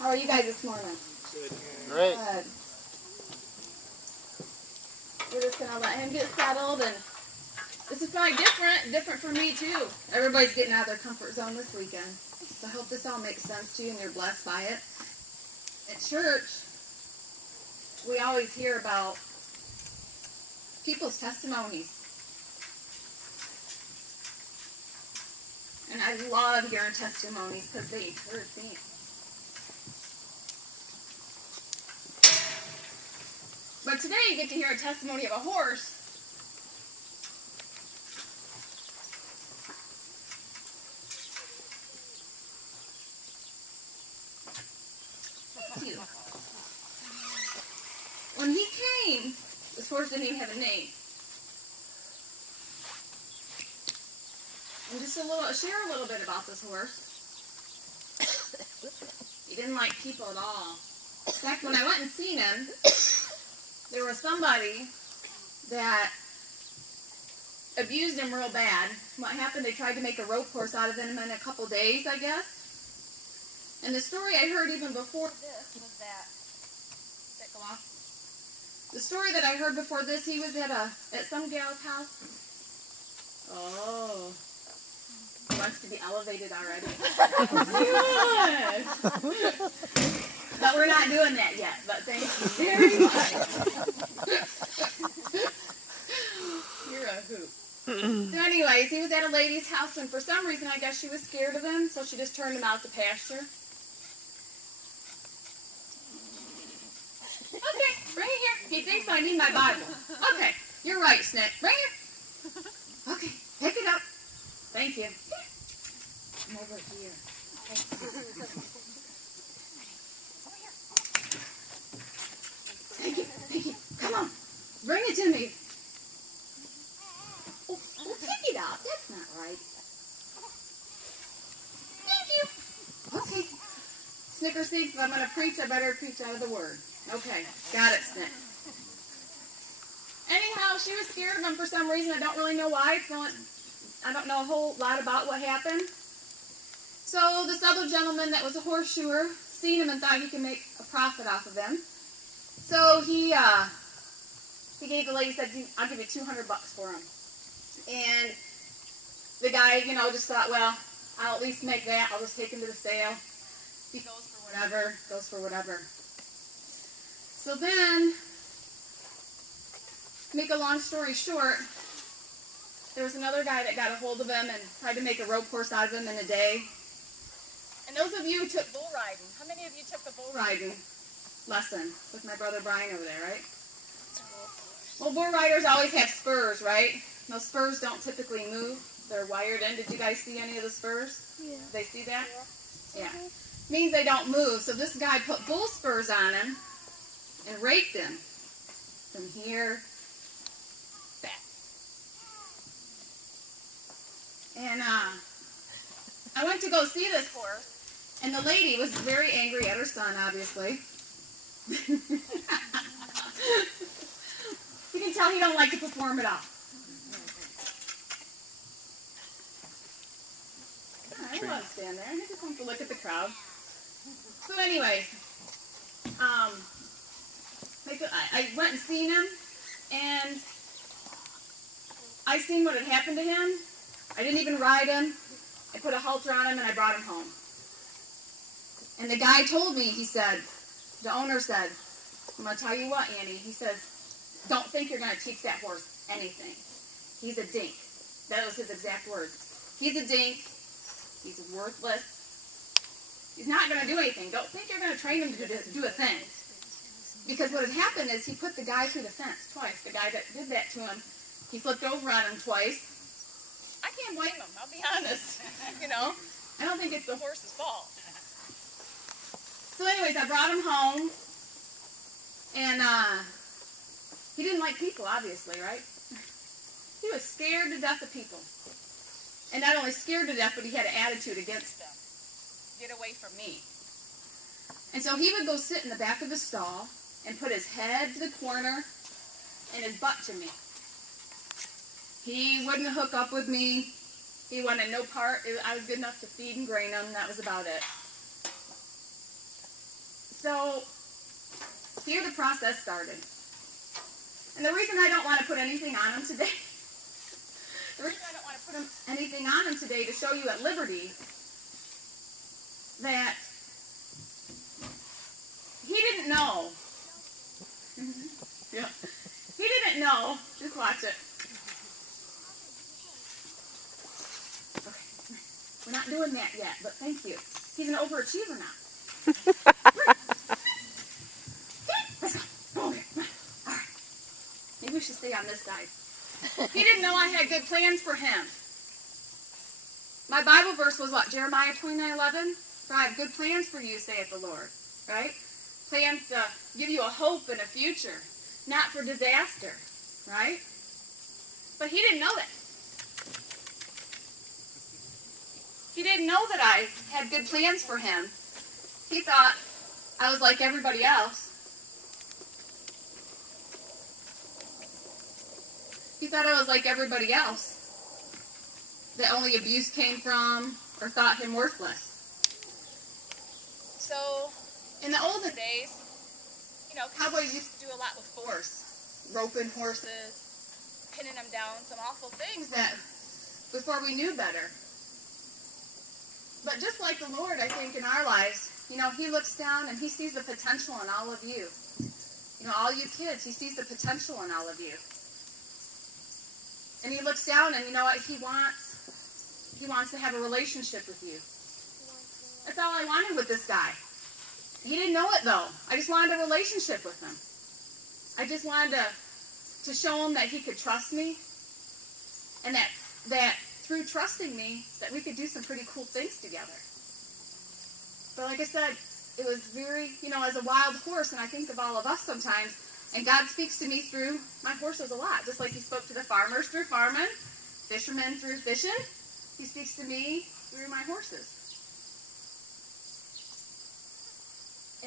How are you guys this morning? Good. Great. Good. We're just going to let him get settled, and this is probably different for me too. Everybody's getting out of their comfort zone this weekend. So I hope this all makes sense to you and you're blessed by it. At church, we always hear about people's testimonies. And I love hearing testimonies because they encourage me. But today you get to hear a testimony of a horse. When he came, this horse didn't even have a name. And just share a little bit about this horse. He didn't like people at all. In fact, when I went and seen him, there was somebody that abused him real bad. What happened, they tried to make a rope course out of him in a couple days, I guess. And the story I heard even before this was that go off. The story that I heard before this, he was at some gal's house. Oh. He wants to be elevated already. Good. But we're not doing that yet, but thank you very much. You're a hoot. So anyways, he was at a lady's house, and for some reason, I guess she was scared of him, so she just turned him out to pasture. Okay, bring it here. He thinks I need my Bible. Okay, you're right, Snick. Bring it. Okay, pick it up. Thank you. I'm over here. Thank you. Come on. Bring it to me. Oh, pick it up. That's not right. Thank you. Okay. Snickers thinks if I'm going to preach, I better preach out of the Word. Okay. Got it, Snick. Anyhow, she was scared of him for some reason. I don't really know why. I don't know a whole lot about what happened. So this other gentleman that was a horseshoer seen him and thought he could make a profit off of him. So he gave the lady, said, I'll give you $200 for him. And the guy, just thought, well, I'll at least make that. I'll just take him to the sale. He goes for whatever. So then, to make a long story short, there was another guy that got a hold of him and tried to make a rope course out of him in a day. And those of you who took bull riding, how many of you took the bull riding lesson with my brother Brian over there, right? Well, bull riders always have spurs, right? Those spurs don't typically move. They're wired in. Did you guys see any of the spurs? Yeah. Did they see that? Yeah. Means they don't move. So this guy put bull spurs on him and raked him from here back. And I went to go see this horse, and the lady was very angry at her son, obviously. You can tell he don't like to perform at all. I don't want to stand there. I just want to look at the crowd. So anyway, I went and seen him, and I seen what had happened to him. I didn't even ride him. I put a halter on him, and I brought him home. And the guy told me, the owner said, I'm going to tell you what, Annie. He says, don't think you're going to teach that horse anything. He's a dink. That was his exact words. He's a dink. He's worthless. He's not going to do anything. Don't think you're going to train him to do a thing. Because what had happened is he put the guy through the fence twice. The guy that did that to him, he flipped over on him twice. I can't blame him, I'll be honest. I don't think it's the horse's fault. So anyways, I brought him home, and he didn't like people, obviously, right? He was scared to death of people. And not only scared to death, but he had an attitude against them. Get away from me. And so he would go sit in the back of the stall and put his head to the corner and his butt to me. He wouldn't hook up with me. He wanted no part. I was good enough to feed and grain him. That was about it. So here the process started. And the reason I don't want to put anything on him today, to show you at Liberty that he didn't know. Yeah. He didn't know. Just watch it. Okay. We're not doing that yet, but thank you. He's an overachiever now. Let's go. Okay. All right. Maybe we should stay on this side. He didn't know I had good plans for him. My Bible verse was what? Jeremiah 29:11? For I have good plans for you, saith the Lord. Right? Plans to give you a hope and a future, not for disaster. Right? But he didn't know that. He didn't know that I had good plans for him. He thought I was like everybody else. He thought I was like everybody else, that only abuse came from, or thought him worthless. So, in the olden days, cowboys used to do a lot with force. Roping horses, pinning them down, some awful things that, before we knew better. But just like the Lord, I think, in our lives, he looks down and he sees the potential in all of you. All you kids, he sees the potential in all of you. And he looks down and you know what he wants? He wants to have a relationship with you. That's all I wanted with this guy. He didn't know it though. I just wanted a relationship with him. I just wanted to show him that he could trust me. And that through trusting me, that we could do some pretty cool things together. But like I said, it was very, as a wild horse, and I think of all of us sometimes, and God speaks to me through my horses a lot, just like he spoke to the farmers through farming, fishermen through fishing. He speaks to me through my horses.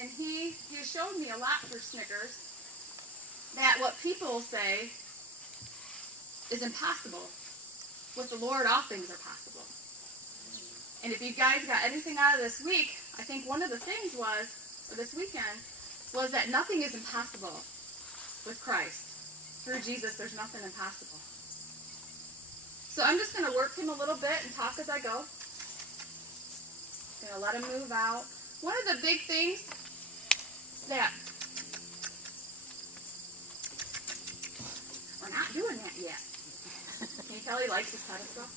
And he showed me a lot through Snickers that what people say is impossible, with the Lord all things are possible. And if you guys got anything out of this week, I think one of the things this weekend, was that nothing is impossible with Christ. Through Jesus, there's nothing impossible. So I'm just going to work him a little bit and talk as I go. Going to let him move out. One of the big things that we're not doing that yet. Can you tell he likes his pedestal?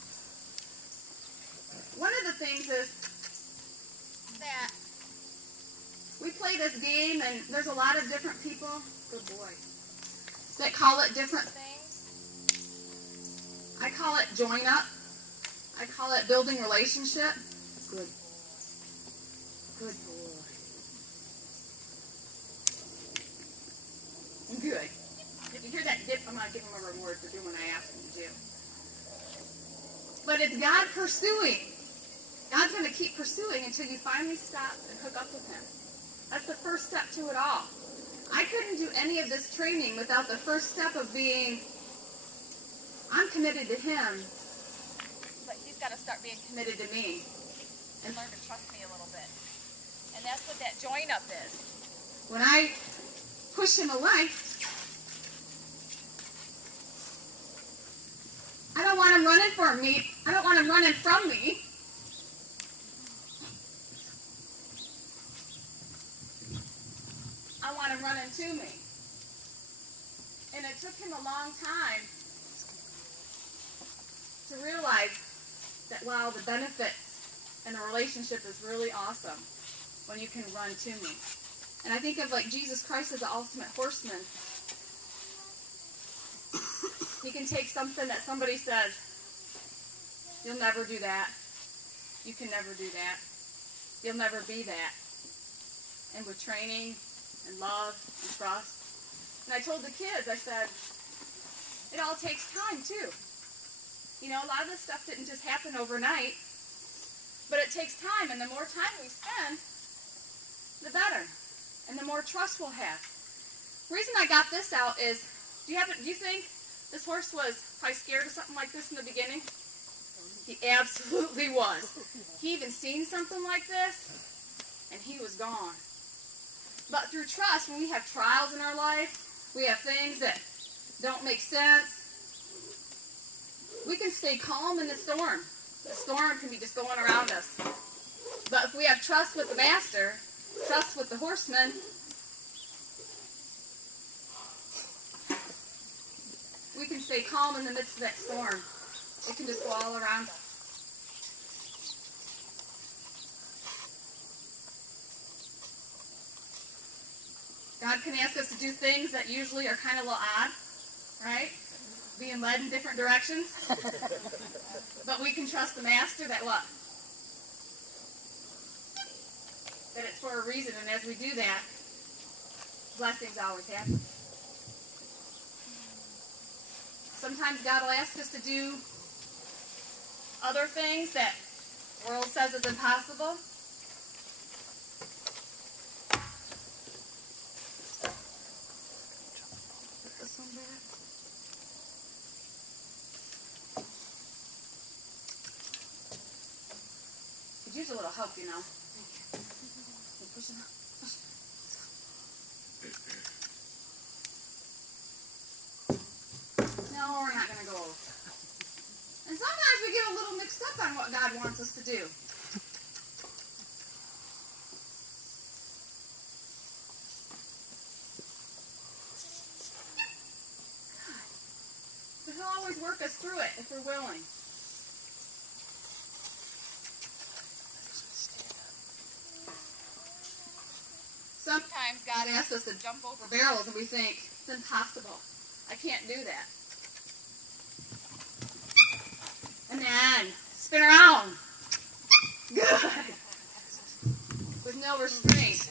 One of the things is that we play this game, and there's a lot of different people, good boy, that call it different things. I call it join up. I call it building relationship. Good boy. Good. If you hear that dip, I'm going to give him a reward for doing what I asked him to do. But it's God pursuing. God's going to keep pursuing until you finally stop and hook up with him. That's the first step to it all. I couldn't do any of this training without the first step of being, I'm committed to him, but he's got to start being committed to me and learn to trust me a little bit. And that's what that join up is. When I push him away, I don't want him running from me. I don't want him running from me. I want him running to me. And it took him a long time to realize that, wow, the benefits in a relationship is really awesome when you can run to me. And I think of like Jesus Christ as the ultimate horseman. He can take something that somebody says, you'll never do that. You can never do that. You'll never be that. And with training and love and trust. And I told the kids, I said, it all takes time too. A lot of this stuff didn't just happen overnight, but it takes time, and the more time we spend, the better, and the more trust we'll have. The reason I got this out is, do you think this horse was probably scared of something like this in the beginning? He absolutely was. He even seen something like this, and he was gone. But through trust, when we have trials in our life, we have things that don't make sense, we can stay calm in the storm. The storm can be just going around us. But if we have trust with the Master, trust with the horseman, we can stay calm in the midst of that storm. It can just go all around us. God can ask us to do things that usually are kind of a little odd, right? Being led in different directions. But we can trust the Master that what? That it's for a reason, and as we do that, blessings always happen. Sometimes God will ask us to do other things that the world says is impossible. Put this one back. Could use a little help, you know. Push it up. Push. No, we're not going to go over. And sometimes we get a little mixed up on what God wants us to do. But He'll always work us through it if we're willing. Sometimes God asks us to jump over barrels and we think, it's impossible. I can't do that. And then, spin around. Good. With no restraint.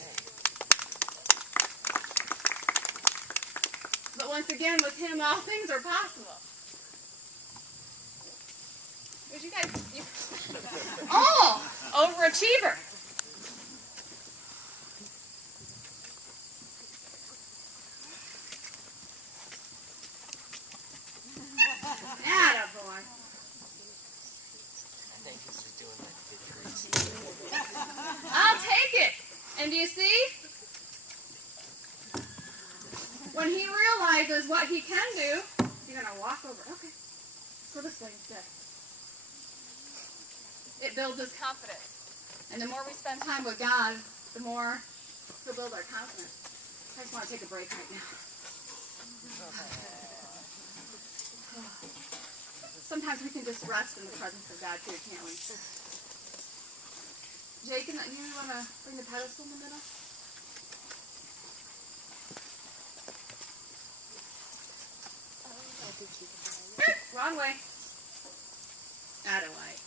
But once again, with Him, all things are possible. Because you guys, oh, overachiever. I'll take it. And do you see? When he realizes what he can do, you're going to walk over. Okay. Let's go this way instead. It builds his confidence. And the more we spend time with God, the more he'll build our confidence. I just want to take a break right now. Sometimes we can just rest in the presence of God too, can't we? Jake, you want to bring the pedestal in the middle? Wrong way. Out of way.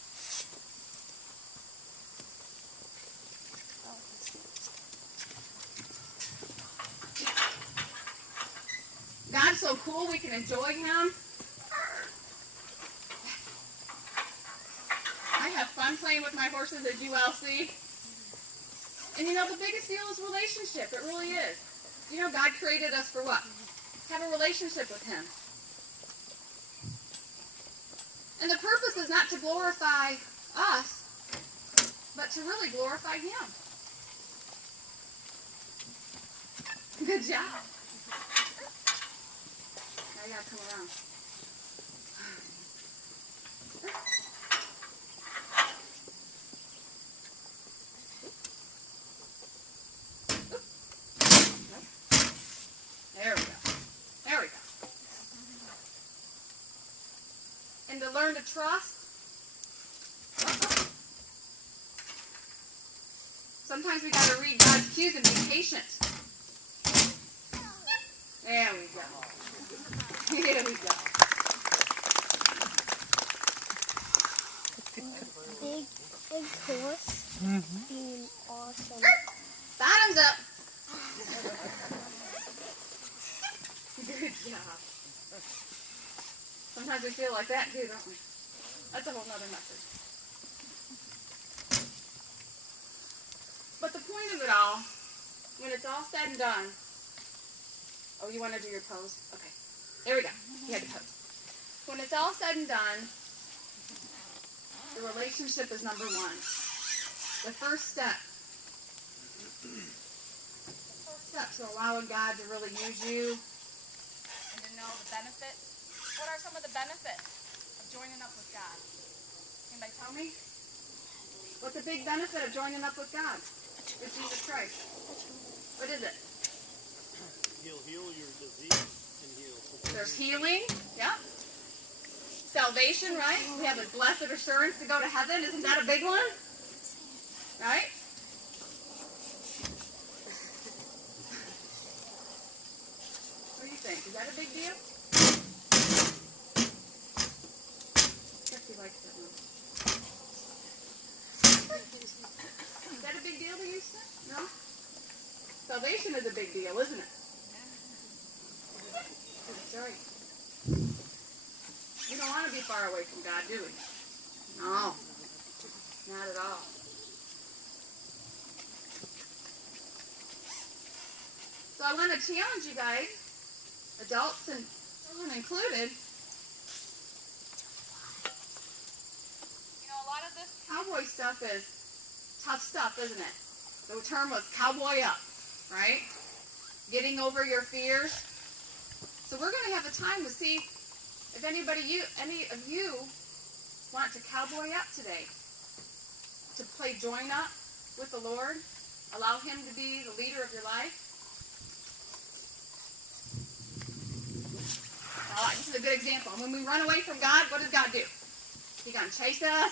God's so cool we can enjoy Him. I have fun playing with my horses, as you all see. And you know, the biggest deal is relationship. It really is. You know, God created us for what? Have a relationship with Him. And the purpose is not to glorify us, but to really glorify Him. Good job. Now you gotta come around. There we go. There we go. And to learn to trust. Sometimes we got to read God's cues and be patient. There we go. Here we go. Big horse being awesome. Bottoms up. Good job. Sometimes we feel like that too, don't we? That's a whole nother message. But the point of it all, when it's all said and done, oh, you want to do your pose? Okay. There we go. You had to pose. When it's all said and done, the relationship is number one. The first step steps to allowing God to really use you and to know the benefits? What are some of the benefits of joining up with God? Anybody tell me? What's a big benefit of joining up with God? With Jesus Christ. What is it? He'll heal your disease and heal. There's healing. Yeah. Salvation, right? We have a blessed assurance to go to heaven. Isn't that a big one? Right? What do you think? Is that a big deal? Jesse likes that one. Is that a big deal to you, Steph? No? Salvation is a big deal, isn't it? That's right. We don't want to be far away from God, do we? No. Not at all. So I want to challenge you guys, adults and children included. You know, a lot of this cowboy stuff is tough stuff, isn't it? The term was cowboy up, right? Getting over your fears. So we're going to have a time to see if any of you want to cowboy up today, to play join up with the Lord, allow Him to be the leader of your life. This is a good example. When we run away from God, what does God do? He gonna chase us?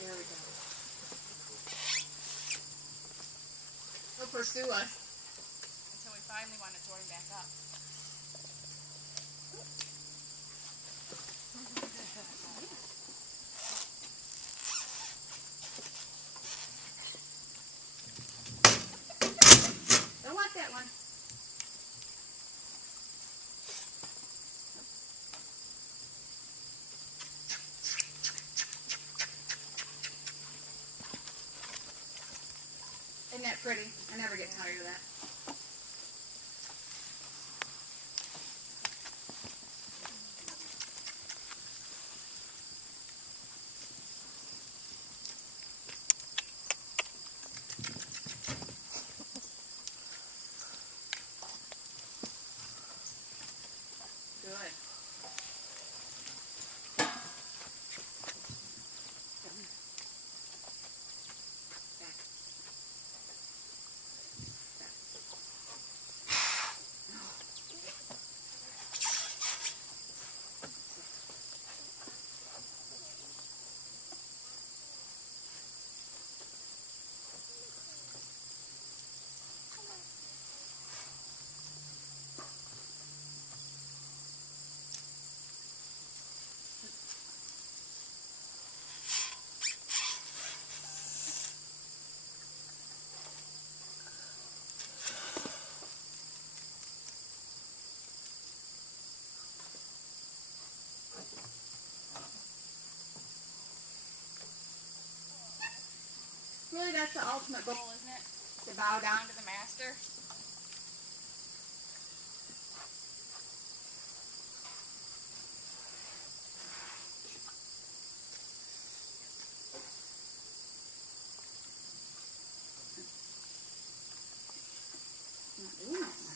There we go. He'll pursue us until we finally want to join back up. Don't want that one. Isn't that pretty? I never get tired of that. Good. Really, that's the ultimate goal, isn't it? To bow down to the Master. Not doing that one.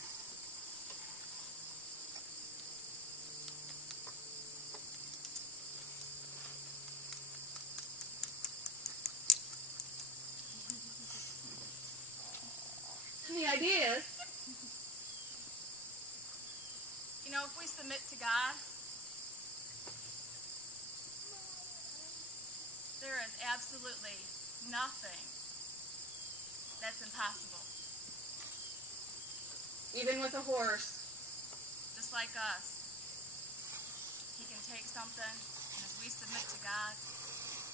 The idea is, you know, if we submit to God, there is absolutely nothing that's impossible. Even with a horse, just like us, he can take something, and as we submit to God,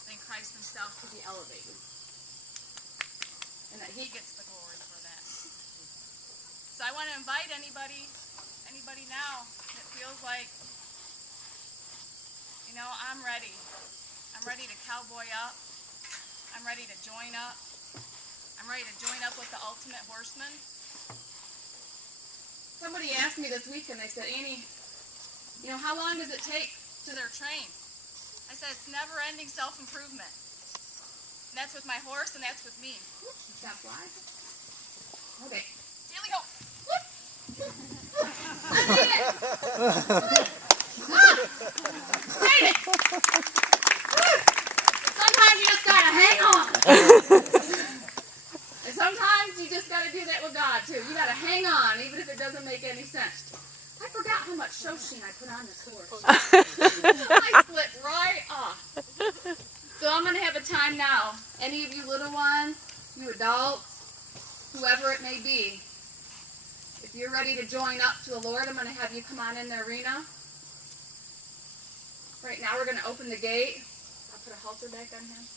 then Christ Himself can be elevated. And that He gets the glory for that. So I want to invite anybody now that feels like, you know, I'm ready. I'm ready to cowboy up. I'm ready to join up. I'm ready to join up with the ultimate horseman. Somebody asked me this week and they said, Annie, you know, how long does it take to their train. I said, it's never-ending self-improvement. And that's with my horse, and that's with me. Stop flying. Okay. Daily go. I made it. Made it. Sometimes you just gotta hang on. And sometimes you just gotta do that with God too. You gotta hang on, even if it doesn't make any sense. I forgot how much Shoshin I put on this horse. I slipped right off. So I'm going to have a time now. Any of you little ones, you adults, whoever it may be, if you're ready to join up to the Lord, I'm going to have you come on in the arena. Right now we're going to open the gate. I'll put a halter back on him.